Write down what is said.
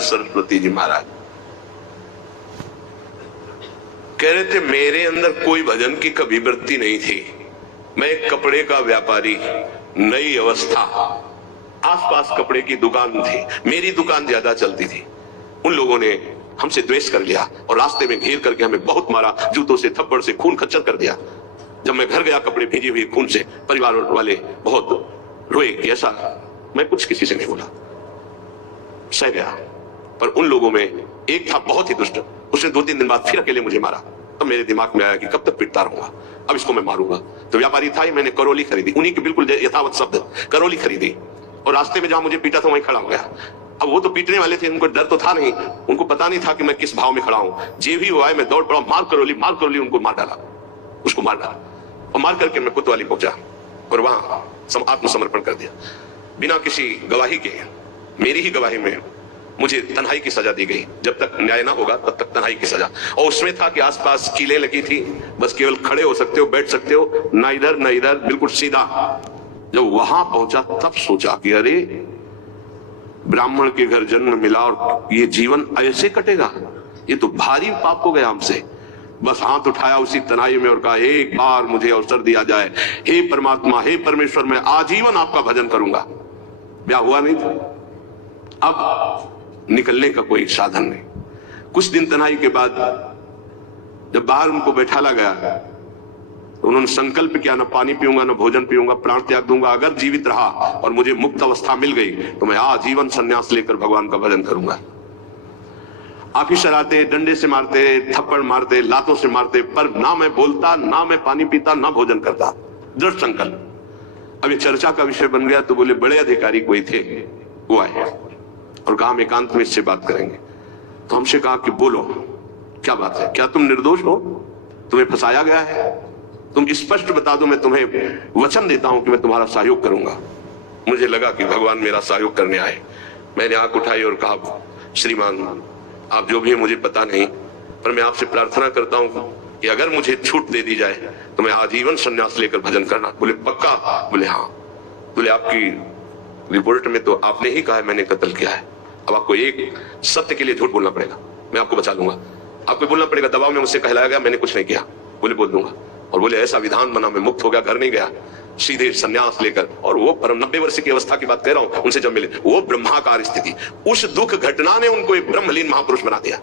दयानंद सरस्वती जी महाराज कह रहे थे, मेरे अंदर कोई भजन की कभी वृत्ति नहीं थी। मैं एक कपड़े का व्यापारी, नई अवस्था, आसपास कपड़े की दुकान थी, मेरी दुकान ज्यादा चलती थी। उन लोगों ने हमसे द्वेष कर लिया और रास्ते में घेर करके हमें बहुत मारा, जूतों से, थप्पड़ से, खून खच्चर कर दिया। जब मैं घर गया, कपड़े भीजे हुए खून से, परिवार वाले बहुत रोए कि ऐसा। मैं कुछ किसी से नहीं बोला, सह गया। पर उन लोगों में एक था बहुत ही दुष्ट, उसने 2-3 दिन बाद फिर अकेले मुझे मारा। तब मेरे दिमाग में आया कि कब तक पिटता रहूंगा, अब इसको मैं मारूंगा। तो व्यापारी था ही, मैंने करोली खरीदी, उन्हीं के बिल्कुल यथावत शब्द करोली खरीदी, और रास्ते में जहां मुझे पीटा था वहीं खड़ा हो गया। अब वो तो पीटने वाले थे, उनको डर तो था नहीं, उनको पता नहीं था कि मैं किस भाव में खड़ा हूं। जे भी हुआ है, मैं दौड़ पड़ा, मार करोली, उनको मार डाला, उसको मार डाला, और मार करके मैं कोतवाली पहुंचा और वहां आत्मसमर्पण कर दिया, बिना किसी गवाही के। मेरी ही गवाही में मुझे तन्हाई की सजा दी गई। जब तक न्याय ना होगा तब तक तन्हाई की सजा। और उसमें था कि आसपास कीलें लगी थी, बस केवल खड़े हो सकते हो, बैठ सकते हो, ना इधर ना इधर, बिल्कुल सीधा। जब वहां पहुंचा तब सोचा कि अरे, ब्राह्मण के घर जन्म मिला और ये जीवन ऐसे कटेगा, ये तो भारी पाप हो गया हमसे। बस हाथ उठाया उसी तनाई में और कहा, एक बार मुझे अवसर दिया जाए, हे परमात्मा, हे परमेश्वर, मैं आजीवन आपका भजन करूंगा। ब्याह हुआ नहीं था, अब निकलने का कोई साधन नहीं। कुछ दिन तनाई के बाद जब बाहर उनको बैठाला गया तो उन्होंने संकल्प किया, न पानी पीऊंगा, न भोजन पीऊंगा, प्राण त्याग दूंगा। अगर जीवित रहा और मुझे मुक्त अवस्था मिल गई तो मैं आजीवन संन्यास लेकर भगवान का भजन करूंगा। आफिसर आते, डंडे से मारते, थप्पड़ मारते, लातों से मारते, पर ना मैं बोलता, ना मैं पानी पीता, ना भोजन करता। दृढ़ संकल्प। अब ये चर्चा का विषय बन गया तो बोले बड़े अधिकारी कोई थे, वो आए और कहा हम एकांत में इससे बात करेंगे। तो हमसे कहा कि बोलो, क्या बात है, क्या तुम निर्दोष हो, तुम्हें फंसाया गया है, तुम स्पष्ट बता दो, मैं तुम्हें वचन देता हूं कि मैं तुम्हारा सहयोग करूंगा। मुझे लगा कि भगवान मेरा सहयोग करने आए। मैंने आंख उठाई और कहा, श्रीमान, आप जो भी है मुझे पता नहीं, पर मैं आपसे प्रार्थना करता हूं कि अगर मुझे छूट दे दी जाए तो मैं आजीवन संन्यास लेकर भजन करना। बोले पक्का? बोले हाँ। बोले आपकी रिपोर्ट में तो आपने ही कहा है मैंने कत्ल किया है, अब आपको एक सत्य के लिए झूठ बोलना पड़ेगा, मैं आपको बचा लूंगा। आपको बोलना पड़ेगा, दबाव में मुझसे कहलाया गया, मैंने कुछ नहीं किया। बोले बोल दूंगा। और बोले ऐसा विधान बना, मैं मुक्त हो गया, घर नहीं गया, सीधे संन्यास लेकर। और वो परम 90 वर्ष की अवस्था की बात कह रहा हूं, उनसे जब मिले, वो ब्रह्माकार स्थिति, उस दुख घटना ने उनको एक ब्रह्मलीन महापुरुष बना दिया।